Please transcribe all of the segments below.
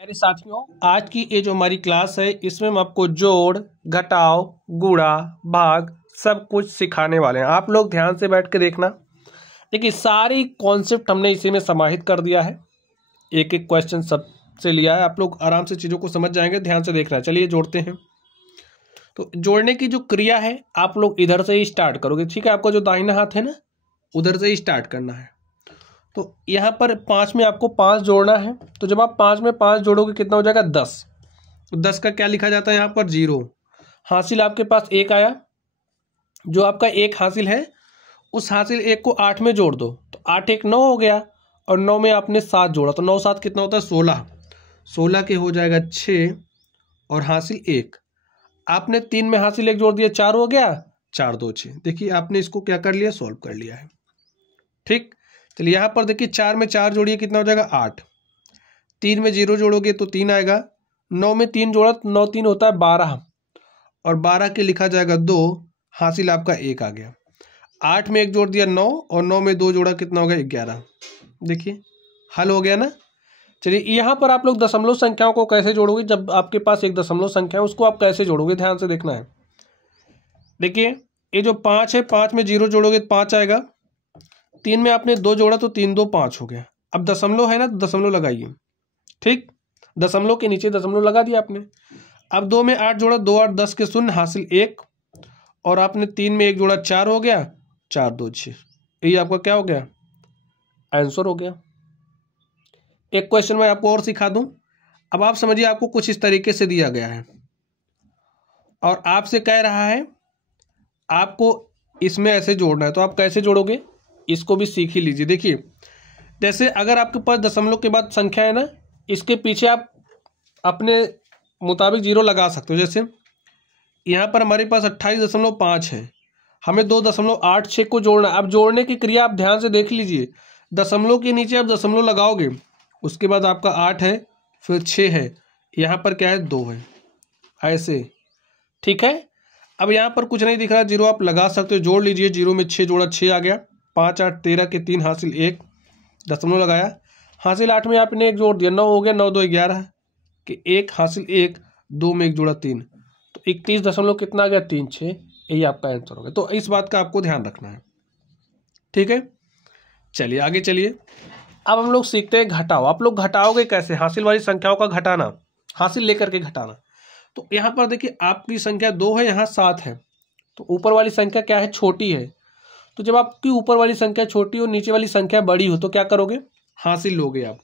अरे साथियों, आज की ये जो हमारी क्लास है इसमें हम आपको जोड़, घटाव, गुणा, भाग सब कुछ सिखाने वाले हैं। आप लोग ध्यान से बैठ के देखना। देखिए, सारी कॉन्सेप्ट हमने इसी में समाहित कर दिया है। एक एक क्वेश्चन सबसे लिया है। आप लोग आराम से चीज़ों को समझ जाएंगे। ध्यान से देखना। चलिए जोड़ते हैं। तो जोड़ने की जो क्रिया है आप लोग इधर से ही स्टार्ट करोगे। ठीक है, आपका जो दाहिना हाथ है ना, उधर से ही स्टार्ट करना है। तो यहाँ पर 5 में आपको 5 जोड़ना है। तो जब आप 5 में 5 जोड़ोगे कितना हो जाएगा? 10। तो 10 का क्या लिखा जाता है यहाँ पर? 0। हासिल आपके पास 1 आया। जो आपका 1 हासिल है, उस हासिल 1 को 8 में जोड़ दो। तो 8 1 9 हो गया, और 9 में आपने 7 जोड़ा तो 9 7 कितना होता है? 16। 16 के हो जाएगा 6, और हासिल 1। आपने 3 में हासिल 1 जोड़ दिया, 4 हो गया। 4 2 6। देखिए, आपने इसको क्या कर लिया? सॉल्व कर लिया है। ठीक। चलिए यहाँ पर देखिए, 4 में 4 जोड़िए, कितना हो जाएगा? 8। 3 में 0 जोड़ोगे तो 3 आएगा। 9 में 3 जोड़ा तो 9 3 होता है 12, और 12 के लिखा जाएगा 2। हासिल आपका 1 आ गया। 8 में 1 जोड़ दिया 9, और 9 में 2 जोड़ा, कितना हो गया? 11। देखिए, हल हो गया ना। चलिए, यहाँ पर आप लोग दशमलव संख्याओं को कैसे जोड़ोगे? जब आपके पास एक दशमलव संख्या है, उसको आप कैसे जोड़ोगे? ध्यान से देखना है। देखिए, ये जो 5 है, 5 में 0 जोड़ोगे तो 5 आएगा। 3 में आपने 2 जोड़ा तो 3 2 5 हो गया। अब दशमलव है ना, तो दशमलव लगाइए। ठीक, दशमलव के नीचे दशमलव लगा दिया आपने। अब 2 में 8 जोड़ा, 2 8 10 के शून्य, हासिल 1। और आपने 3 में 1 जोड़ा, 4 हो गया। 4 2 6। यही आपका क्या हो गया? आंसर हो गया। एक क्वेश्चन मैं आपको और सिखा दूं। अब आप समझिए, आपको कुछ इस तरीके से दिया गया है, और आपसे कह रहा है आपको इसमें ऐसे जोड़ना है। तो आप कैसे जोड़ोगे, इसको भी सीख ही लीजिए। देखिए, जैसे अगर आपके पास दशमलव के बाद संख्या है ना, इसके पीछे आप अपने मुताबिक 0 लगा सकते हो। जैसे यहाँ पर हमारे पास 28.5 है, हमें 2.86 को जोड़ना। अब जोड़ने की क्रिया आप ध्यान से देख लीजिए। दशमलव के नीचे आप दशमलव लगाओगे, उसके बाद आपका 8 है, फिर 6 है, यहाँ पर क्या है? 2 है, ऐसे। ठीक है। अब यहाँ पर कुछ नहीं दिख रहा, 0 आप लगा सकते हो। जोड़ लीजिए। 0 में 6 जोड़ा, 6 आ गया। 5 8 13 के 3, हासिल 1। दशमलव लगाया, हासिल 8 में आपने 1 जोड़ दिया, 9 हो गया। 9 2 11 कि 1, हासिल 1। 2 में 1 जोड़ा, 3, तो 31 दशमलव कितना आ गया? 3 6। यही आपका आंसर हो गया। तो इस बात का आपको ध्यान रखना है। ठीक है, चलिए आगे चलिए। अब हम लोग सीखते हैं घटाओ। आप लोग घटाओगे कैसे? हासिल वाली संख्याओं का घटाना, हासिल लेकर के घटाना। तो यहाँ पर देखिए, आपकी संख्या 2 है, यहाँ 7 है, तो ऊपर वाली संख्या क्या है? छोटी है। तो जब आपकी ऊपर वाली संख्या छोटी और नीचे वाली संख्या बड़ी हो, तो क्या करोगे? हासिल लोगे आप।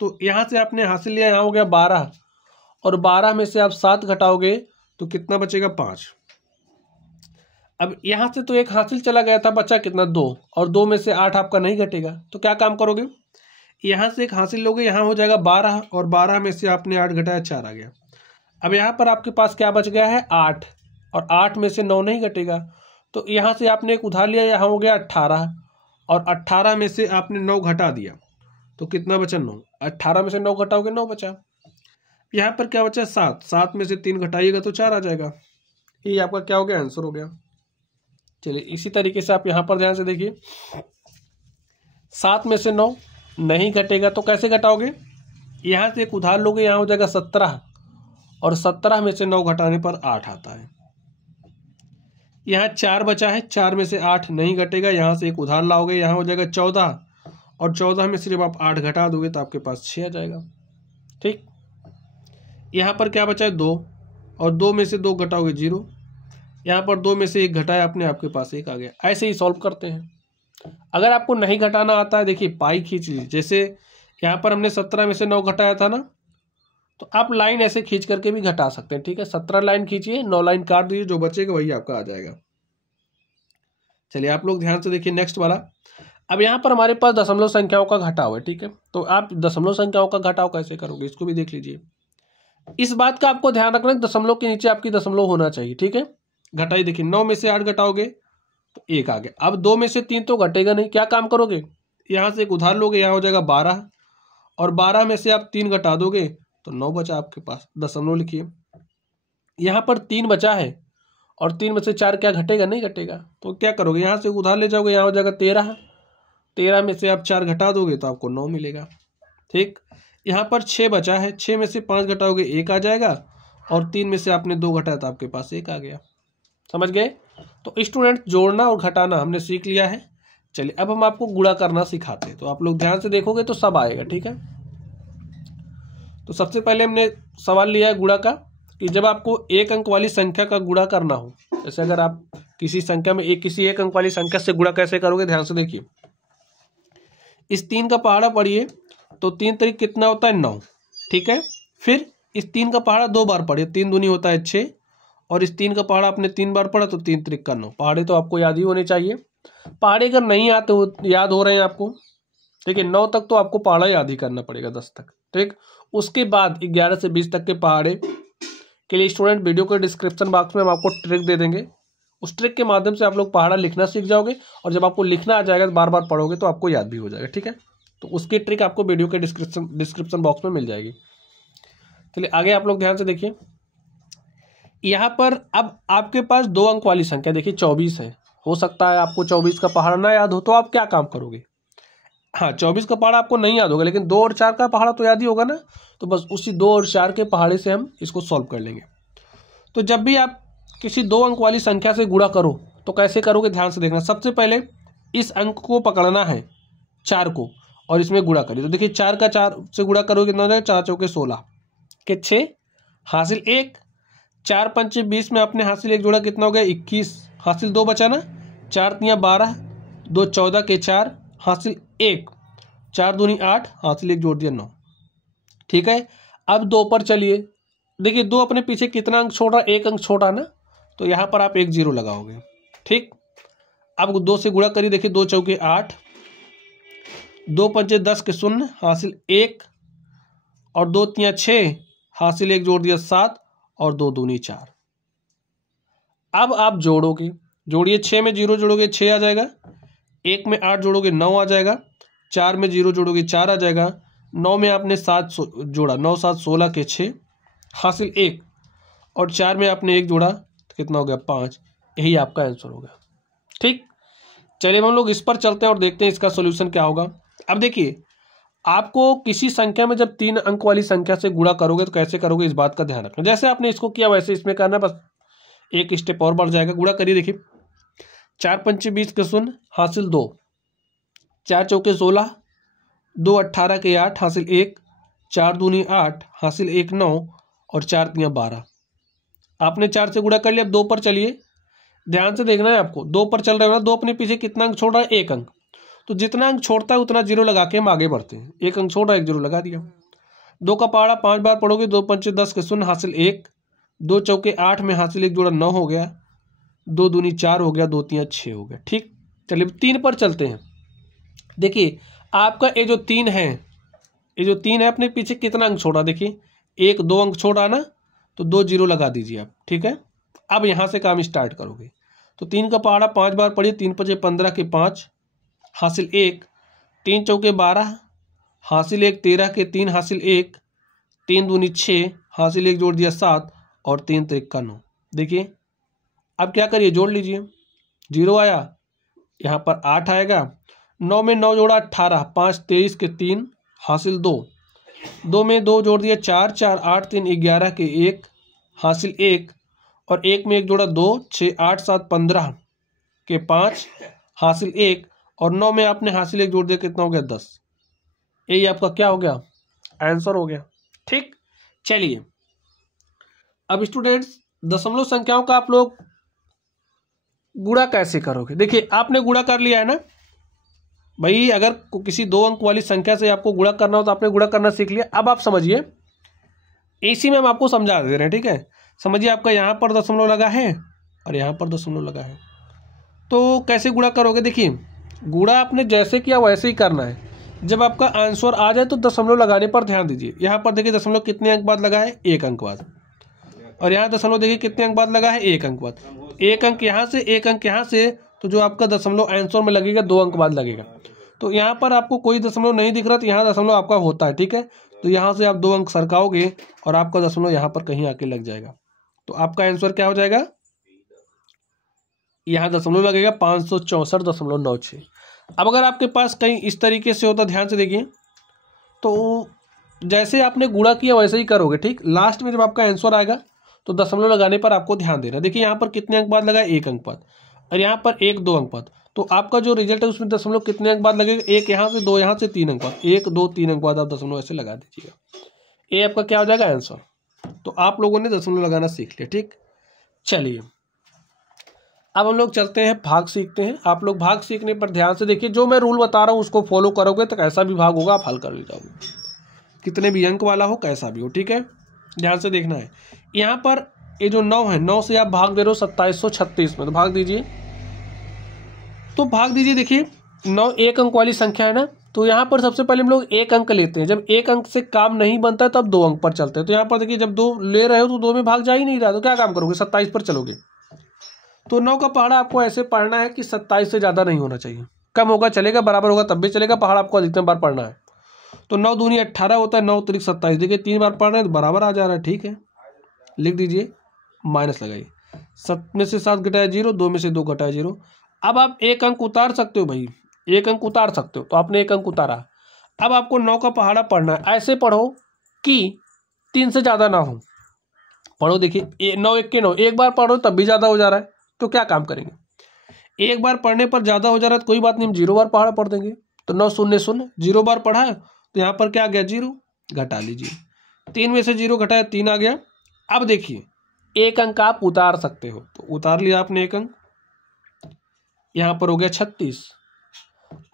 तो यहाँ से आपने हासिल लिया, यहाँ हो गया 12, और 12 में से आप 7 घटाओगे तो कितना बचेगा? 5। अब यहाँ से तो एक हासिल चला गया था, बचा कितना? 2, और 2 में से 8 आपका नहीं घटेगा। तो क्या काम करोगे? यहाँ से एक हासिल लोगे, यहाँ हो जाएगा 12, और 12 में से आपने 8 घटाया, 4 आ गया। अब यहाँ पर आपके पास क्या बच गया है? 8, और 8 में से 9 नहीं घटेगा। तो यहाँ से आपने एक उधार लिया, यहाँ हो गया 18, और 18 में से आपने 9 घटा दिया, तो कितना बचा? 9। 18 में से 9 घटाओगे, 9 बचा। यहाँ पर क्या बचा? 7। 7 में से 3 घटाइएगा तो 4 आ जाएगा। ये आपका क्या हो गया? आंसर हो गया। चलिए, इसी तरीके से आप यहाँ पर ध्यान से देखिए। 7 में से 9 नहीं घटेगा, तो कैसे घटाओगे? यहाँ से एक उधार लोगे, यहाँ हो जाएगा 17, और 17 में से 9 घटाने पर 8 आता है। यहाँ 4 बचा है, 4 में से 8 नहीं घटेगा, यहाँ से एक उधार लाओगे, यहाँ हो जाएगा 14, और 14 में से जब आप 8 घटा दोगे तो आपके पास 6 आ जाएगा। ठीक। यहाँ पर क्या बचा है? 2, और 2 में से 2 घटाओगे 0, यहाँ पर 2 में से 1 घटाया आपने, आपके पास 1 आ गया। ऐसे ही सॉल्व करते हैं। अगर आपको नहीं घटाना आता है, देखिए पाई खींच लीजिए। जैसे यहाँ पर हमने 17 में से 9 घटाया था ना, तो आप लाइन ऐसे खींच करके भी घटा सकते हैं। ठीक है, 17 लाइन खींचिए, 9 लाइन काट दीजिए, जो बचेगा वही आपका आ जाएगा। चलिए, आप लोग ध्यान से देखिए नेक्स्ट वाला। अब यहाँ पर हमारे पास दशमलव संख्याओं का घटाव है। ठीक है, तो आप दशमलव संख्याओं का घटाव कैसे करोगे, इसको भी देख लीजिए। इस बात का आपको ध्यान रखना है, दशमलव के नीचे आपकी दशमलव होना चाहिए। ठीक है, घटाई देखिए, 9 में से 8 घटाओगे तो 1 आ गया। अब 2 में से 3 तो घटेगा नहीं, क्या काम करोगे? यहाँ से एक उधार लोगे, यहाँ हो जाएगा 12, और 12 में से आप 3 घटा दोगे तो 9 बचा आपके पास। दशमलव लिखिए। यहाँ पर 3 बचा है, और 3 में से 4 क्या घटेगा? नहीं घटेगा। तो क्या करोगे? यहाँ से उधार ले जाओगे, यहाँ हो जाएगा 13, 13 में से आप 4 घटा दोगे तो आपको 9 मिलेगा। ठीक, यहाँ पर 6 बचा है, 6 में से 5 घटाओगे 1 आ जाएगा और 3 में से आपने 2 घटाया तो आपके पास 1 आ गया। समझ गए? तो स्टूडेंट जोड़ना और घटाना हमने सीख लिया है। चलिए अब हम आपको गुणा करना सिखाते हैं, तो आप लोग ध्यान से देखोगे तो सब आएगा। ठीक है, तो सबसे पहले हमने सवाल लिया है गुणा का कि जब आपको एक अंक वाली संख्या का गुणा करना हो, जैसे अगर आप किसी संख्या में किसी एक अंक वाली संख्या से गुणा कैसे करोगे, ध्यान से देखिए। इस 3 का पहाड़ा पढ़िए तो 3 तरीक कितना होता है 9। ठीक है, फिर इस 3 का पहाड़ा 2 बार पढ़िए, 3 दूनी होता है 6 और इस 3 का पहाड़ा आपने 3 बार पढ़ा तो 3 तरीक का 9। पहाड़े तो आपको याद ही होने चाहिए। पहाड़े अगर नहीं आते हो, याद हो रहे हैं आपको, देखिए 9 तक तो आपको पहाड़ा याद ही करना पड़ेगा, 10 तक। ठीक, उसके बाद 11 से 20 तक के पहाड़े के लिए स्टूडेंट वीडियो के डिस्क्रिप्शन बॉक्स में हम आपको ट्रिक दे देंगे। उस ट्रिक के माध्यम से आप लोग पहाड़ा लिखना सीख जाओगे और जब आपको लिखना आ जाएगा तो बार बार पढ़ोगे तो आपको याद भी हो जाएगा। ठीक है, तो उसकी ट्रिक आपको वीडियो के डिस्क्रिप्शन बॉक्स में मिल जाएगी। चलिए आगे आप लोग ध्यान से देखिए। यहाँ पर अब आपके पास 2 अंक वाली संख्या देखिए 24 है। हो सकता है आपको 24 का पहाड़ा ना याद हो, तो आप क्या काम करोगे, हाँ 24 का पहाड़ा आपको नहीं याद होगा लेकिन 2 और 4 का पहाड़ा तो याद ही होगा ना, तो बस उसी 2 और 4 के पहाड़े से हम इसको सॉल्व कर लेंगे। तो जब भी आप किसी 2 अंक वाली संख्या से गुणा करो तो कैसे करोगे, ध्यान से देखना। सबसे पहले इस अंक को पकड़ना है 4 को और इसमें गुणा करिए। तो देखिए 4 का 4 से गुणा करोगे कितना हो जाएगा, 4 चौके 16 के 6 हासिल 1, 4 पंचे 20 में आपने हासिल 1 जोड़ा कितना हो गया 21, हासिल 2 बचा ना, 4 तियाँ 12, 2 14 के 4 हासिल 1, 4 दूनी 8 हासिल 1 जोड़ दिया 9। ठीक है, अब 2 पर चलिए। देखिए 2 अपने पीछे कितना अंक छोड़ रहा, 1 अंक छोड़ा ना, तो यहाँ पर आप 1 0 लगाओगे। ठीक, अब 2 से गुणा करिए। देखिए 2 चौके 8, 2 पंचे 10 के 0 हासिल 1 और 2 तियाँ 6 हासिल 1 जोड़ दिया 7 और 2 दूनी 4। अब आप जोड़ोगे, जोड़िए 6 में 0 जोड़ोगे 6 आ जाएगा, 1 में 8 जोड़ोगे 9 आ जाएगा, 4 में 0 जोड़ोगे 4 आ जाएगा, 9 में आपने 7 जोड़ा, 9 7 16 के 6 हासिल 1 और 4 में आपने 1 जोड़ा तो कितना हो गया 5। यही आपका आंसर होगा। ठीक, चलिए हम लोग इस पर चलते हैं और देखते हैं इसका सोल्यूशन क्या होगा। अब देखिए आपको किसी संख्या में जब 3 अंक वाली संख्या से गुणा करोगे तो कैसे करोगे, इस बात का ध्यान रखना। जैसे आपने इसको किया वैसे इसमें करना, बस एक स्टेप और बढ़ जाएगा। गुणा करिए, देखिए 4 पंचे 20 के 0 हासिल 2, 4 चौके 16, 2 18 के 8 हासिल 1, 4 दूनी 8 हासिल 1 9 और 4 तियाँ 12। आपने 4 से गुणा कर लिया। अब 2 पर चलिए, ध्यान से देखना है आपको। 2 पर चल रहे हो ना, 2 अपने पीछे कितना अंक छोड़ रहा है, 1 अंक। तो जितना अंक छोड़ता है उतना 0 लगा के हम आगे बढ़ते हैं। 1 अंक छोड़ रहा है, 1 0 लगा दिया। 2 का पहाड़ा 5 बार पढ़ोगे, 2 पंचे 10 के 0 हासिल 1, 2 चौके 8 में हासिल 1 जोड़ा 9 हो गया, 2 दूनी 4 हो गया, 2 तियाँ 6 हो गया। ठीक, चलिए 3 पर चलते हैं। देखिए आपका ये जो 3 है, ये जो 3 है अपने पीछे कितना अंक छोड़ा, देखिए 1 2 अंक छोड़ा ना, तो 2 0 लगा दीजिए आप। ठीक है, अब यहाँ से काम स्टार्ट करोगे। तो 3 का पहाड़ा 5 बार पढ़िए, 3 पंचे 15 के 5 हासिल 1, 3 चौके 12 हासिल 1, 13 के 3 हासिल 1, 3 दूनी 6 हासिल 1 जोड़ दिया 7 और 3 तरीक का 9। देखिए अब क्या करिए, जोड़ लीजिए। 0 आया, यहाँ पर 8 आएगा, 9 में 9 जोड़ा 18, 5 23 के 3 हासिल 2, 2 में 2 जोड़ दिया 4, 4 8 3 11 के 1 हासिल 1 और 1 में 1 जोड़ा 2, 6 8 7 15 के 5 हासिल 1 और 9 में आपने हासिल 1 जोड़ दिया, कितना हो गया 10। यही आपका क्या हो गया, आंसर हो गया। ठीक, चलिए अब स्टूडेंट्स दशमलव संख्याओं का आप लोग गुणा कैसे करोगे। देखिए आपने गुणा कर लिया है ना भाई, अगर किसी 2 अंक वाली संख्या से आपको गुणा करना हो तो आपने गुणा करना सीख लिया। अब आप समझिए, इसी में हम आपको समझा दे रहे हैं। ठीक है, समझिए आपका यहाँ पर दशमलव लगा है और यहाँ पर दशमलव लगा है, तो कैसे गुणा करोगे। देखिए गुणा आपने जैसे किया वैसे ही करना है। जब आपका आंसर आ जाए तो दशमलव लगाने पर ध्यान दीजिए। यहाँ पर देखिए दशमलव कितने अंक बाद लगा है, 1 अंक बाद, और यहाँ दशमलव देखिए कितने अंक बाद लगा है, 1 अंक बाद। 1 अंक यहाँ से, 1 अंक यहाँ से, तो जो आपका दशमलव आंसर में लगेगा 2 अंक बाद लगेगा। तो यहाँ पर आपको कोई दशमलव नहीं दिख रहा, तो यहाँ दशमलव आपका होता है। ठीक है, तो यहाँ से आप 2 अंक सरकाओगे और आपका दशमलव यहाँ पर कहीं आके लग जाएगा, तो आपका आंसर क्या हो जाएगा, यहाँ दशमलव लगेगा 564.96। अब अगर आपके पास कहीं इस तरीके से होता, ध्यान से देखिए, तो जैसे आपने गुणा किया वैसे ही करोगे, ठीक। लास्ट में जब आपका आंसर आएगा तो दशमलव लगाने पर आपको ध्यान देना। देखिए यहाँ पर कितने अंक बाद लगा, 1 अंक बाद, और यहाँ पर 1 2 अंक बाद। तो आपका जो रिजल्ट है उसमें दशमलव कितने अंक बाद लगेगा, 1 यहाँ से, 2 यहाँ से, 3 अंक बाद, 1 2 3 अंक बाद आप दशमलव ऐसे लगा दीजिएगा। ये आपका क्या हो जाएगा, आंसर। तो आप लोगों ने दशमलव लगाना सीख लिया, ठीक। चलिए अब हम लोग चलते हैं भाग सीखते हैं। आप लोग भाग सीखने पर ध्यान से देखिए, जो मैं रूल बता रहा हूँ उसको फॉलो करोगे तो कैसा भी भाग होगा आप हल कर ले जाओगे, कितने भी अंक वाला हो कैसा भी हो, ठीक है। ध्यान से देखना है। यहाँ पर ये जो 9 है, 9 से आप भाग दे रहे हो 2736 में, तो भाग दीजिए। तो भाग दीजिए। देखिए 9 1 अंक वाली संख्या है ना, तो यहाँ पर सबसे पहले हम लोग 1 अंक लेते हैं। जब 1 अंक से काम नहीं बनता है तब 2 अंक पर चलते हैं। तो यहाँ पर देखिए जब 2 ले रहे हो तो 2 में भाग जा ही नहीं रहा, तो क्या काम करोगे, 27 पर चलोगे। तो 9 का पहाड़ा आपको ऐसे पढ़ना है कि 27 से ज़्यादा नहीं होना चाहिए, कम होगा चलेगा, बराबर होगा तब भी चलेगा, पहाड़ा आपको अधिकतम बार पढ़ना है। तो 9 दूनी 18 होता है, 9 त्रिक 27, देखिए 3 बार पढ़ रहे हैं तो बराबर आ जा रहा है, ठीक है। लिख दीजिए, माइनस लगाइए, 7 में से 7 घटाया 0, 2 में से 2 घटाया 0। अब आप 1 अंक उतार सकते हो भाई, 1 अंक उतार सकते हो, तो आपने 1 अंक उतारा। अब आपको 9 का पहाड़ा पढ़ना है, ऐसे पढ़ो कि 3 से ज़्यादा ना हो। पढ़ो, देखिए 9 1 के 9, एक बार पढ़ो तब भी ज़्यादा हो जा रहा है, तो क्या काम करेंगे, एक बार पढ़ने पर ज़्यादा हो जा रहा है तो कोई बात नहीं, हम 0 बार पहाड़ा पढ़ देंगे। तो 9 0 0, 0 बार पढ़ा है तो यहाँ पर क्या आ गया, 0, घटा लीजिए। 3 में से 0 घटाया 3 आ गया। अब देखिए 1 अंक आप उतार सकते हो, तो उतार लिया आपने 1 अंक, यहाँ पर हो गया 36,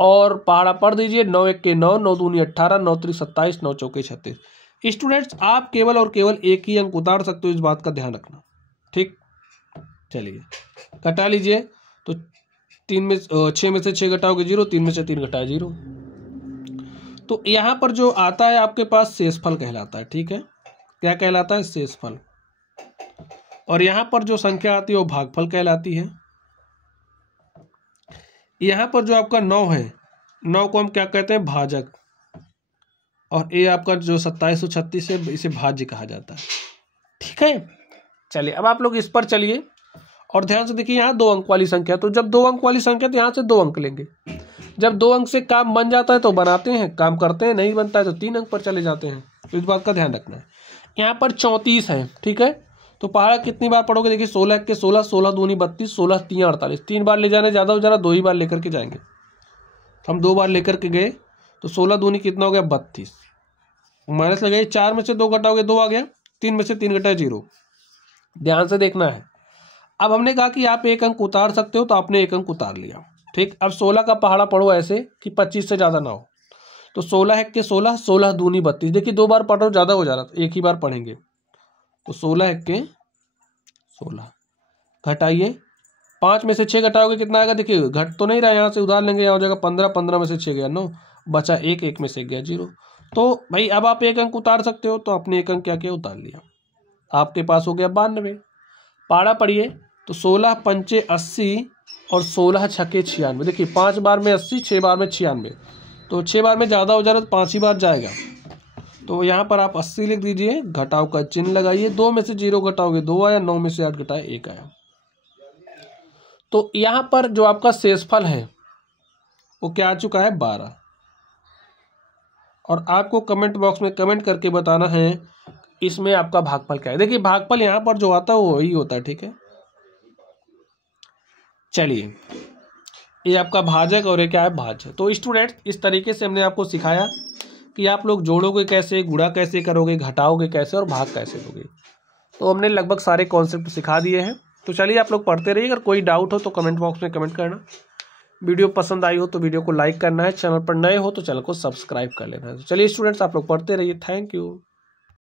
और पहाड़ा पढ़ दीजिए। 9 1 के 9, 9 दूनी 18, 9 त्रिक 27, 9 चौके 36। स्टूडेंट्स आप केवल और केवल 1 ही अंक उतार सकते हो, इस बात का ध्यान रखना, ठीक। चलिए घटा लीजिए। तो 6 में से 6 घटाओगे 0, 3 में से 3 घटाया 0। तो यहाँ पर जो आता है आपके पास शेषफल कहलाता है, ठीक है। क्या कहलाता है, शेषफल। और यहाँ पर जो संख्या आती है वो भागफल कहलाती है। यहाँ पर जो आपका 9 है, 9 को हम क्या कहते हैं, भाजक। और ये आपका जो 2736 है इसे भाज्य कहा जाता है, ठीक है। चलिए अब आप लोग इस पर चलिए और ध्यान से देखिए, यहाँ 2 अंक वाली संख्या, तो जब 2 अंक वाली संख्या तो यहाँ से 2 अंक लेंगे। जब 2 अंक से काम बन जाता है तो बनाते हैं, काम करते हैं, नहीं बनता है तो 3 अंक पर चले जाते हैं, तो इस बात का ध्यान रखना है। यहाँ पर 34 है, ठीक है। तो पहाड़ा कितनी बार पढ़ोगे, देखिए 16 के 16, 16 दूनी 32, 16 3 48, 3 बार ले जाने ज़्यादा हो जा रहा, 2 ही बार लेकर के जाएंगे। हम 2 बार लेकर के गए तो 16 दूनी कितना हो गया, 32, माइनस लगाइए। 4 में से 2 घटाओगे 2 आ गया, 3 में से 3 घटाया 0। ध्यान से देखना है। अब हमने कहा कि आप 1 अंक उतार सकते हो, तो आपने 1 अंक उतार लिया, ठीक। अब 16 का पहाड़ा पढ़ो ऐसे कि 25 से ज़्यादा ना हो। तो 16 1 के 16, 16 दूनी 32, देखिए 2 बार पढ़ रहे हो ज़्यादा हो जा रहा, तो 1 ही बार पढ़ेंगे। तो 16 1 के 16 घटाइए, 5 में से 6 घटाओगे कितना आएगा, देखिए घट तो नहीं रहा, यहाँ से उधार लेंगे, यहाँ हो जाएगा 15, 15 में से 6 गया 9, बचा 1, 1 में से गया 0। तो भाई अब आप 1 अंक उतार सकते हो, तो आपने 1 अंक क्या किया, उतार लिया। आपके पास हो गया 92। पहाड़ा पढ़िए, तो 16 पंचे 80 और 16 छके 96, देखिए 5 बार में 80, 6 बार में 96, तो 6 बार में ज़्यादा हो जा रहा है तो 5 ही बार जाएगा। तो यहाँ पर आप 80 लिख दीजिए, घटाव का चिन्ह लगाइए। 2 में से 0 घटाओगे 2 आया, 9 में से 8 घटाया 1 आया। तो यहाँ पर जो आपका शेषफल है वो क्या आ चुका है, 12। और आपको कमेंट बॉक्स में कमेंट करके बताना है इसमें आपका भागफल क्या है। देखिए भागफल यहाँ पर जो आता है वो वही होता है, ठीक है। चलिए ये आपका भाजक और ये क्या है, भाज्य। तो स्टूडेंट इस तरीके से हमने आपको सिखाया कि आप लोग जोड़ोगे कैसे, गुणा कैसे करोगे, घटाओगे कैसे और भाग कैसे दोगे। तो हमने लगभग सारे कॉन्सेप्ट सिखा दिए हैं। तो चलिए आप लोग पढ़ते रहिए, अगर कोई डाउट हो तो कमेंट बॉक्स में कमेंट करना। वीडियो पसंद आई हो तो वीडियो को लाइक करना है, चैनल पर नए हो तो चैनल को सब्सक्राइब कर लेना है। तो चलिए स्टूडेंट्स आप लोग पढ़ते रहिए, थैंक यू।